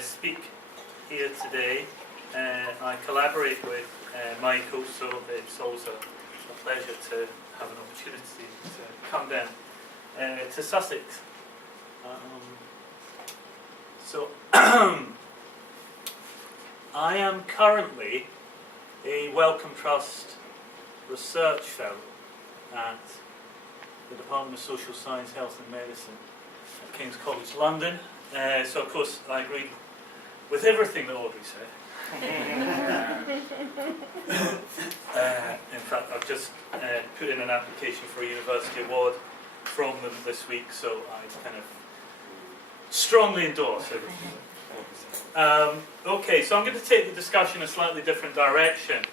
speak here today. I collaborate with Michael, so it's always a pleasure to have an opportunity to come down to Sussex. So I am currently a Wellcome Trust Research Fellow at the Department of Social Science, Health and Medicine at King's College London. So of course I agree with everything that Audrey said. In fact, I've just put in an application for a university award from them this week, so I kind of strongly endorse everything. Okay, so I'm going to take the discussion in a slightly different direction.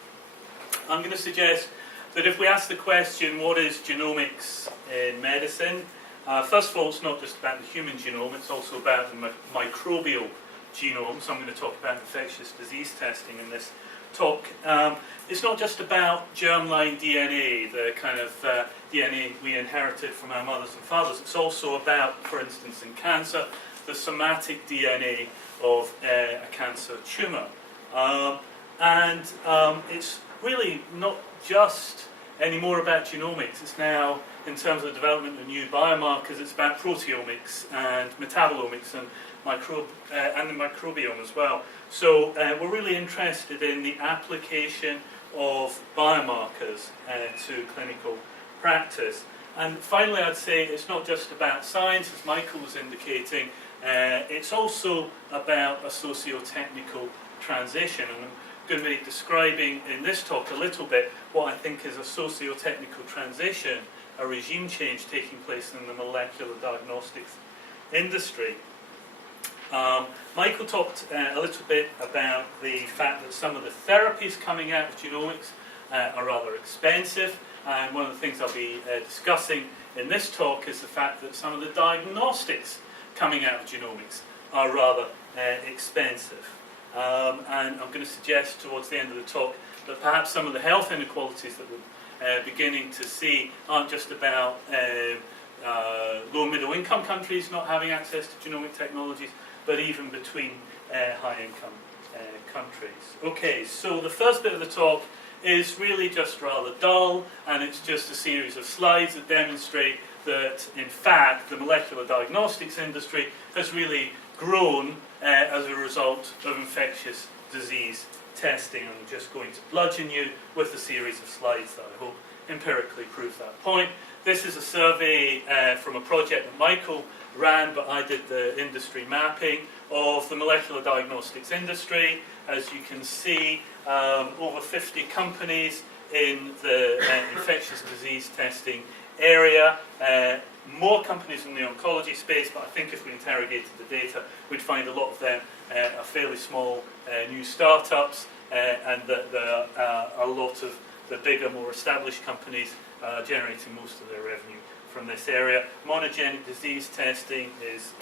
I'm going to suggest that if we ask the question, what is genomics in medicine? First of all, it's not just about the human genome, it's also about the microbial genome. So I'm going to talk about infectious disease testing in this talk. It's not just about germline DNA, the kind of DNA we inherited from our mothers and fathers. It's also about, for instance, in cancer, the somatic DNA of a cancer tumour. And it's really not just anymore about genomics. It's now, in terms of the development of new biomarkers, it's about proteomics and metabolomics and the microbiome as well. So we're really interested in the application of biomarkers to clinical practice. And finally, I'd say it's not just about science, as Michael was indicating, it's also about a socio-technical transition. And I'm going to be describing in this talk a little bit what I think is a socio-technical transition, a regime change taking place in the molecular diagnostics industry. Michael talked a little bit about the fact that some of the therapies coming out of genomics are rather expensive, and one of the things I'll be discussing in this talk is the fact that some of the diagnostics coming out of genomics are rather expensive. And I'm going to suggest towards the end of the talk that perhaps some of the health inequalities that we're beginning to see aren't just about low and middle income countries not having access to genomic technologies, but even between high income countries. Okay, so the first bit of the talk is really just rather dull, and it's just a series of slides that demonstrate that, in fact, the molecular diagnostics industry has really grown as a result of infectious disease testing. I'm just going to bludgeon you with a series of slides that I hope empirically prove that point. This is a survey from a project that Michael ran, but I did the industry mapping of the molecular diagnostics industry. As you can see, over 50 companies in the infectious disease testing area. More companies in the oncology space, but I think if we interrogated the data, we'd find a lot of them are fairly small new startups, and that there are a lot of the bigger, more established companies generating most of their revenue from this area. Monogenic disease testing is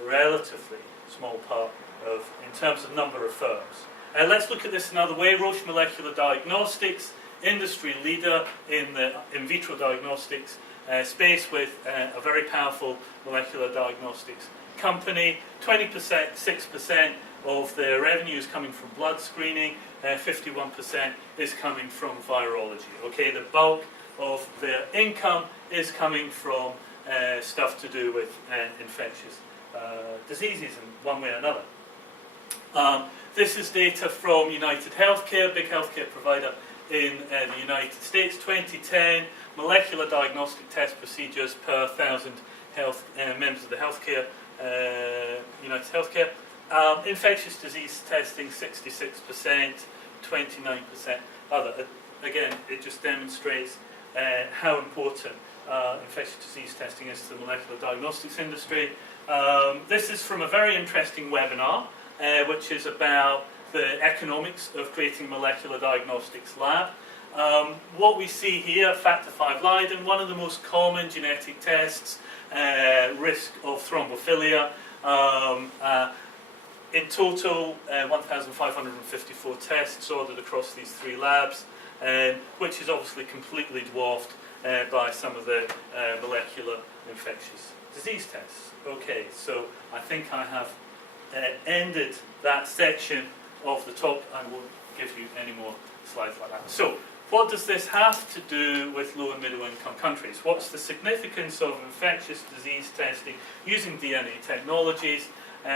a relatively small part of, in terms of number of firms. Let's look at this another way. Roche Molecular Diagnostics, industry leader in the in vitro diagnostics space, with a very powerful molecular diagnostics company. 6% of their revenue is coming from blood screening, 51% is coming from virology. Okay, the bulk of their income is coming from stuff to do with infectious diseases in one way or another. This is data from United Healthcare, big healthcare provider in the United States. 2010, molecular diagnostic test procedures per 1,000 members of the healthcare, United Healthcare. Infectious disease testing, 66%, 29% other. Again, it just demonstrates how important infectious disease testing is to the molecular diagnostics industry. This is from a very interesting webinar, which is about the economics of creating a molecular diagnostics lab. What we see here, factor V Leiden, one of the most common genetic tests, risk of thrombophilia. In total, 1,554 tests ordered across these three labs, which is obviously completely dwarfed by some of the molecular infectious disease tests. Okay, so I think I have ended that section of the talk. I won't give you any more slides like that. So, what does this have to do with low and middle income countries? What's the significance of infectious disease testing using DNA technologies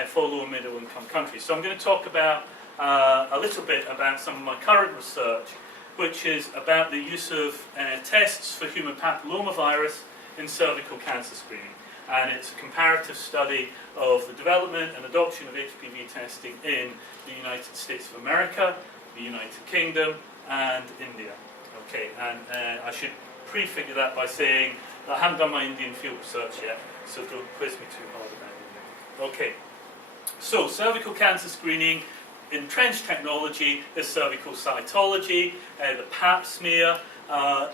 for low and middle income countries? So I'm going to talk about a little bit about some of my current research, which is about the use of tests for human papillomavirus in cervical cancer screening. And it's a comparative study of the development and adoption of HPV testing in the United States of America, the United Kingdom, and India. Okay, and I should prefigure that by saying I haven't done my Indian field research yet, so don't quiz me too hard about India. Okay, so cervical cancer screening, entrenched technology is cervical cytology, the Pap smear.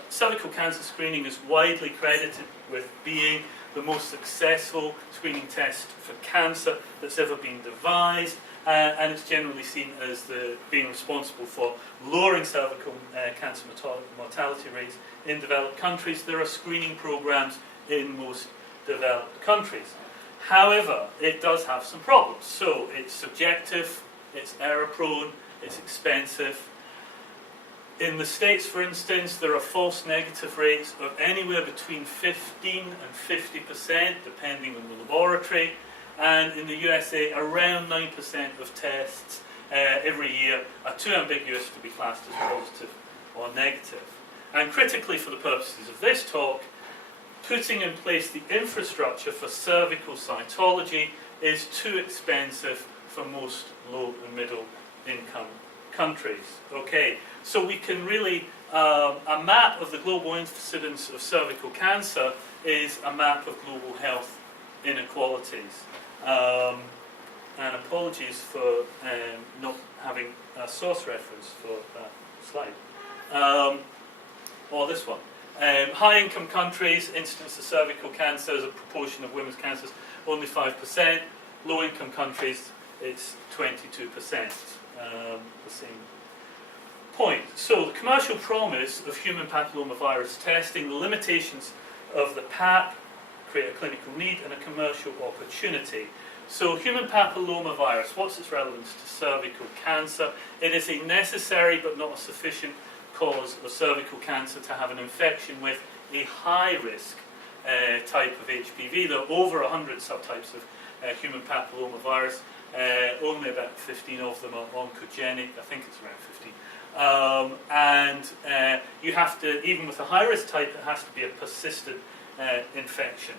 Cervical cancer screening is widely credited with being the most successful screening test for cancer that's ever been devised, and it's generally seen as being responsible for lowering cervical cancer mortality rates in developed countries. There are screening programs in most developed countries. However, it does have some problems. So it's subjective, it's error prone, it's expensive. In the States, for instance, there are false negative rates of anywhere between 15 and 50%, depending on the laboratory. And in the USA, around 9% of tests every year are too ambiguous to be classed as positive or negative. And critically, for the purposes of this talk, putting in place the infrastructure for cervical cytology is too expensive for most low and middle income countries. Okay, so we can really, a map of the global incidence of cervical cancer is a map of global health inequalities. And apologies for not having a source reference for that slide. Or this one. High income countries, incidence of cervical cancer as a proportion of women's cancers, only 5%. Low income countries, it's 22%. The same point. So the commercial promise of human papillomavirus testing, the limitations of the PAP create a clinical need and a commercial opportunity. So human papillomavirus, what's its relevance to cervical cancer? It is a necessary but not a sufficient cause of cervical cancer to have an infection with a high risk type of HPV. There are over 100 subtypes of human papillomavirus. Only about 15 of them are oncogenic. I think it's around 15. And you have to, even with a high risk type, it has to be a persistent infection.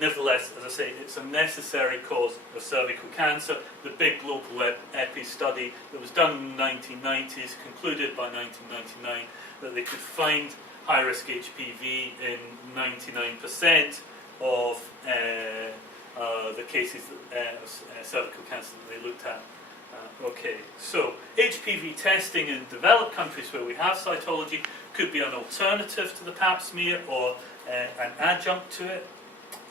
Nevertheless, as I say, it's a necessary cause of cervical cancer. The big global EPI study that was done in the 1990s concluded by 1999 that they could find high-risk HPV in 99% of the cases of cervical cancer that they looked at. Okay, so HPV testing in developed countries where we have cytology could be an alternative to the Pap smear or an adjunct to it.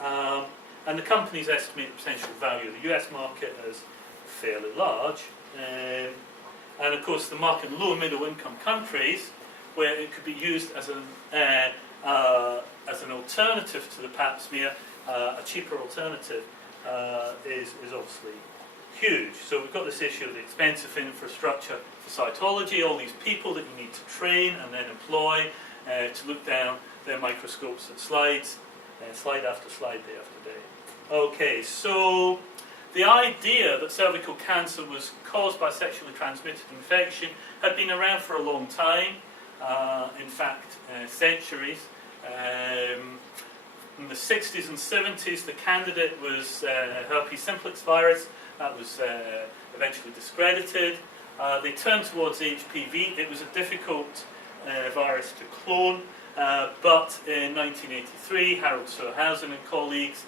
And the companies estimate the potential value of the US market as fairly large. And of course the market in low and middle income countries where it could be used as an alternative to the Pap smear, a cheaper alternative, is obviously huge. So we've got this issue of the expensive infrastructure for cytology, all these people that you need to train and then employ to look down their microscopes at slides, slide after slide, day after day. Okay, so the idea that cervical cancer was caused by sexually transmitted infection had been around for a long time, in fact, centuries. In the 60s and 70s, the candidate was herpes simplex virus. That was eventually discredited. They turned towards HPV. It was a difficult virus to clone, but in 1983, Harold Surhausen and colleagues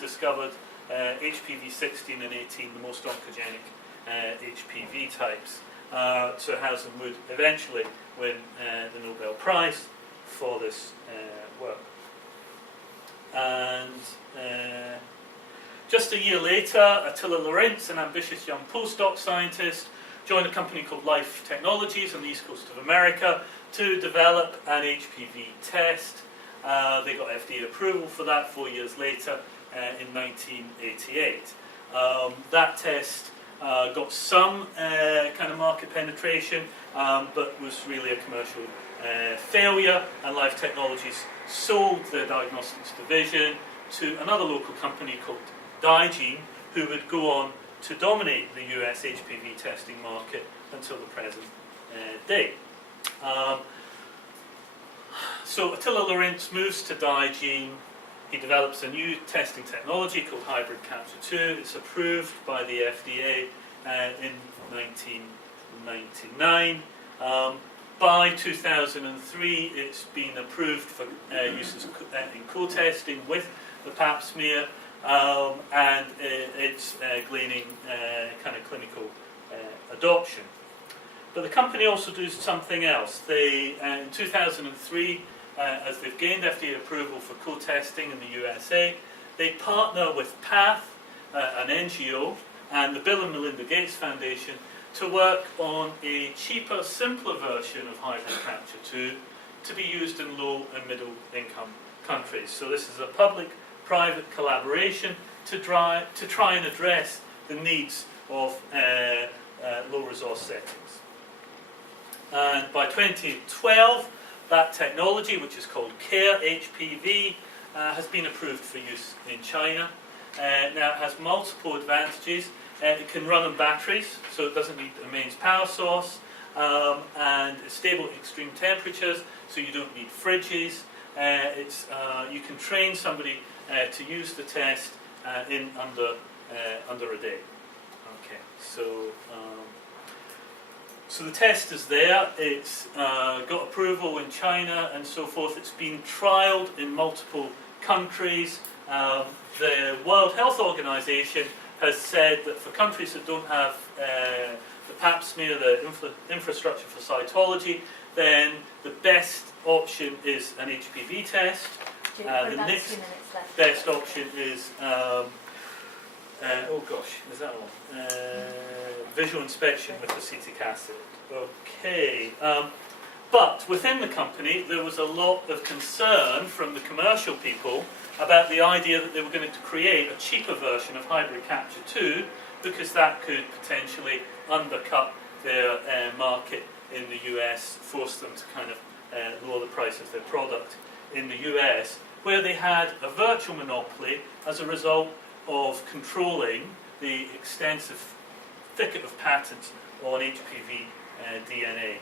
discovered HPV 16 and 18, the most oncogenic HPV types. Surhausen would eventually win the Nobel Prize for this work. And just a year later, Attila Lorenz, an ambitious young postdoc scientist, joined a company called Life Technologies on the east coast of America to develop an HPV test. They got FDA approval for that 4 years later. in 1988. That test got some kind of market penetration, but was really a commercial failure, and Life Technologies sold their diagnostics division to another local company called Digene, who would go on to dominate the US HPV testing market until the present day. So Attila Lorentz moves to Digene. He develops a new testing technology called hybrid capture 2. It's approved by the FDA in 1999. By 2003, it's been approved for use in co-testing with the Pap smear, and it's gaining kind of clinical adoption. But the company also does something else. They, in 2003, as they've gained FDA approval for co-testing in the USA, they partner with PATH, an NGO, and the Bill and Melinda Gates Foundation to work on a cheaper, simpler version of hybrid capture 2 to be used in low and middle income countries. So this is a public-private collaboration to try and address the needs of low resource settings. And by 2012, that technology, which is called CARE HPV, has been approved for use in China. Now it has multiple advantages. It can run on batteries, so it doesn't need a mains power source, and it's stable at extreme temperatures, so you don't need fridges. You can train somebody to use the test in under a day. Okay, so the test is there. It's got approval in China and so forth. It's been trialled in multiple countries. The World Health Organization has said that for countries that don't have the Pap smear, the infrastructure for cytology, then the best option is an HPV test. The next best option is, oh gosh, is that one? Visual inspection with acetic acid. Okay. But within the company, there was a lot of concern from the commercial people about the idea that they were going to create a cheaper version of hybrid capture 2, because that could potentially undercut their market in the US, force them to kind of lower the price of their product in the US, where they had a virtual monopoly as a result of controlling the extensive thicket of patents on HPV DNA.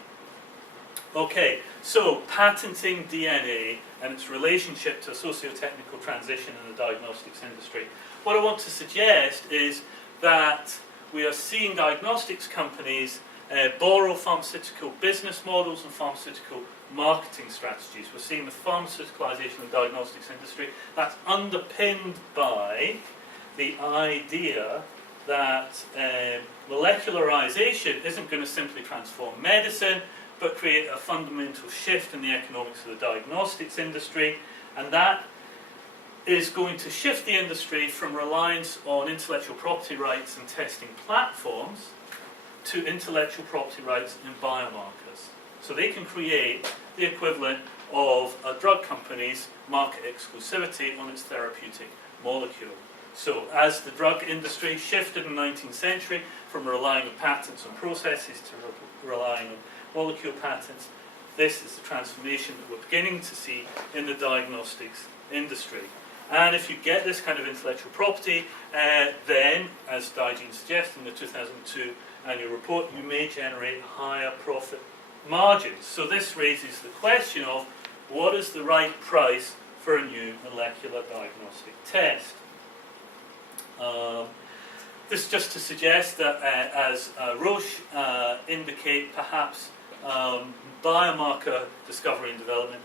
Okay, so patenting DNA and its relationship to a socio-technical transition in the diagnostics industry. What I want to suggest is that we are seeing diagnostics companies borrow pharmaceutical business models and pharmaceutical marketing strategies. We're seeing the pharmaceuticalization of the diagnostics industry. That's underpinned by the idea that molecularization isn't going to simply transform medicine, but create a fundamental shift in the economics of the diagnostics industry, and that is going to shift the industry from reliance on intellectual property rights and testing platforms to intellectual property rights in biomarkers. So they can create the equivalent of a drug company's market exclusivity on its therapeutic molecule. So as the drug industry shifted in the 19th century from relying on patents on processes to relying on molecule patents, this is the transformation that we're beginning to see in the diagnostics industry. And if you get this kind of intellectual property, then, as Digene suggests in the 2002 annual report, you may generate higher profit margins. So this raises the question of what is the right price for a new molecular diagnostic test? This is just to suggest that, as Roche indicate, perhaps biomarker discovery and development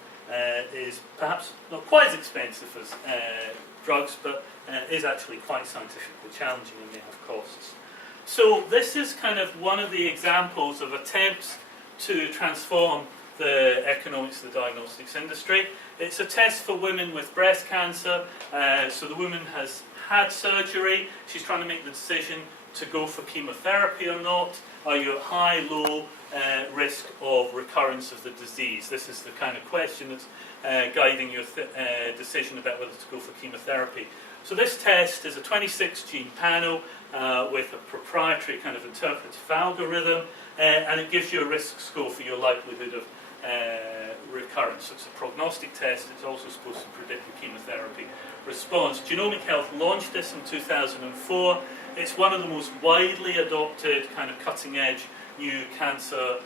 is perhaps not quite as expensive as drugs, but is actually quite scientifically challenging and may have costs. So this is kind of one of the examples of attempts to transform the economics of the diagnostics industry. It's a test for women with breast cancer. So the woman has had surgery. She's trying to make the decision to go for chemotherapy or not. Are you at high, low risk of recurrence of the disease? This is the kind of question that's guiding your decision about whether to go for chemotherapy So this test is a 26-gene panel with a proprietary kind of interpretive algorithm, and it gives you a risk score for your likelihood of recurrence. So it's a prognostic test. It's also supposed to predict the chemotherapy response. Genomic Health launched this in 2004. It's one of the most widely adopted, kind of cutting-edge new cancer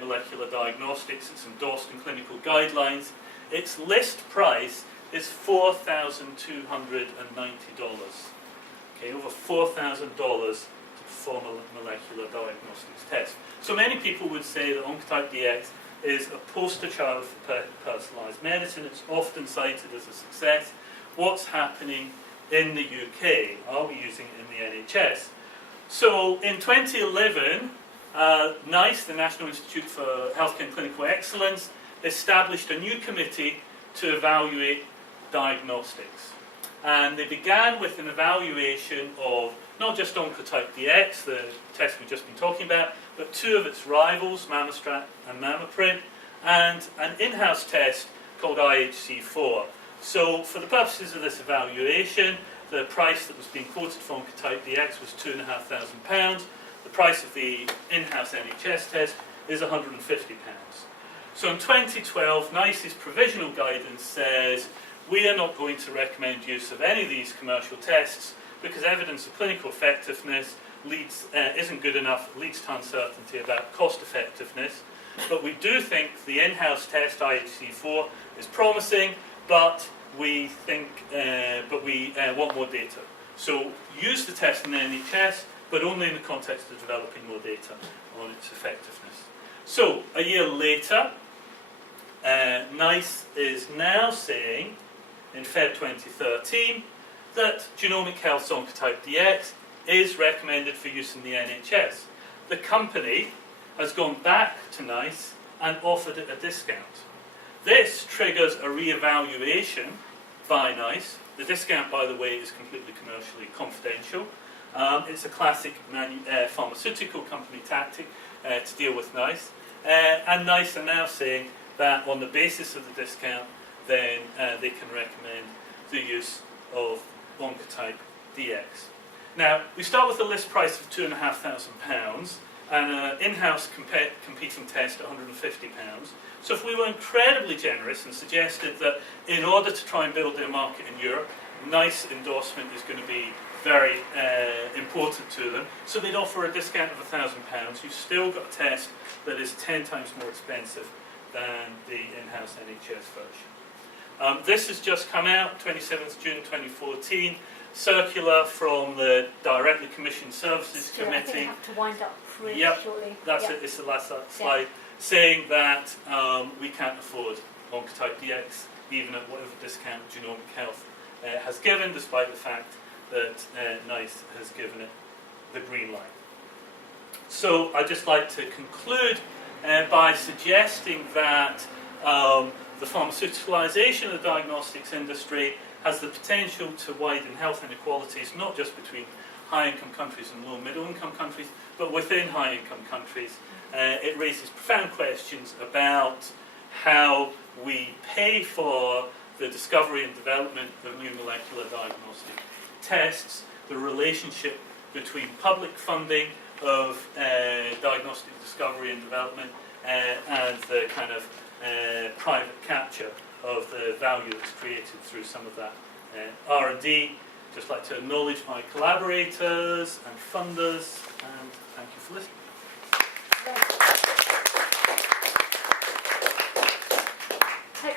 molecular diagnostics. It's endorsed in clinical guidelines. Its list price is $4,290. Okay, over $4,000 for a molecular diagnostics test. So many people would say that Oncotype DX is a poster child for personalised medicine. It's often cited as a success. What's happening in the UK? Are we using it in the NHS? So in 2011, NICE, the National Institute for Healthcare and Clinical Excellence, established a new committee to evaluate diagnostics. And they began with an evaluation of not just Oncotype DX, the test we've just been talking about, but two of its rivals, Mammostrat and Mammoprint, and an in-house test called IHC4. So for the purposes of this evaluation, the price that was being quoted for Oncotype DX was £2,500. The price of the in-house NHS test is £150. So in 2012, NICE's provisional guidance says we are not going to recommend use of any of these commercial tests because evidence of clinical effectiveness isn't good enough, leads to uncertainty about cost effectiveness. But we do think the in-house test, IHC4, is promising, but we want more data. So use the test in the NHS, but only in the context of developing more data on its effectiveness. So a year later, NICE is now saying, in Feb 2013, that Genomic Health's Oncotype DX is recommended for use in the NHS. The company has gone back to NICE and offered it a discount. This triggers a re-evaluation by NICE. The discount, by the way, is completely commercially confidential. It's a classic pharmaceutical company tactic to deal with NICE. And NICE are now saying that on the basis of the discount, then they can recommend the use of Oncotype DX. Now, we start with a list price of £2,500 and an in-house competing test at £150. So if we were incredibly generous and suggested that in order to try and build their market in Europe, NICE endorsement is going to be very important to them, so they'd offer a discount of £1,000. You've still got a test that is 10 times more expensive than the in-house NHS version. This has just come out, 27th June 2014, circular from the Directly Commissioned Services Committee. I think we have to wind up pretty shortly. That's it, it's the last slide, saying that we can't afford Oncotype DX, even at whatever discount Genomic Health has given, despite the fact that NICE has given it the green light. So I'd just like to conclude by suggesting that the pharmaceuticalisation of the diagnostics industry has the potential to widen health inequalities, not just between high-income countries and low-middle-income countries, but within high-income countries. It raises profound questions about how we pay for the discovery and development of new molecular diagnostic tests, the relationship between public funding of diagnostic discovery and development and the kind of private capture of the value that's created through some of that R&D. Just like to acknowledge my collaborators and funders, and thank you for listening.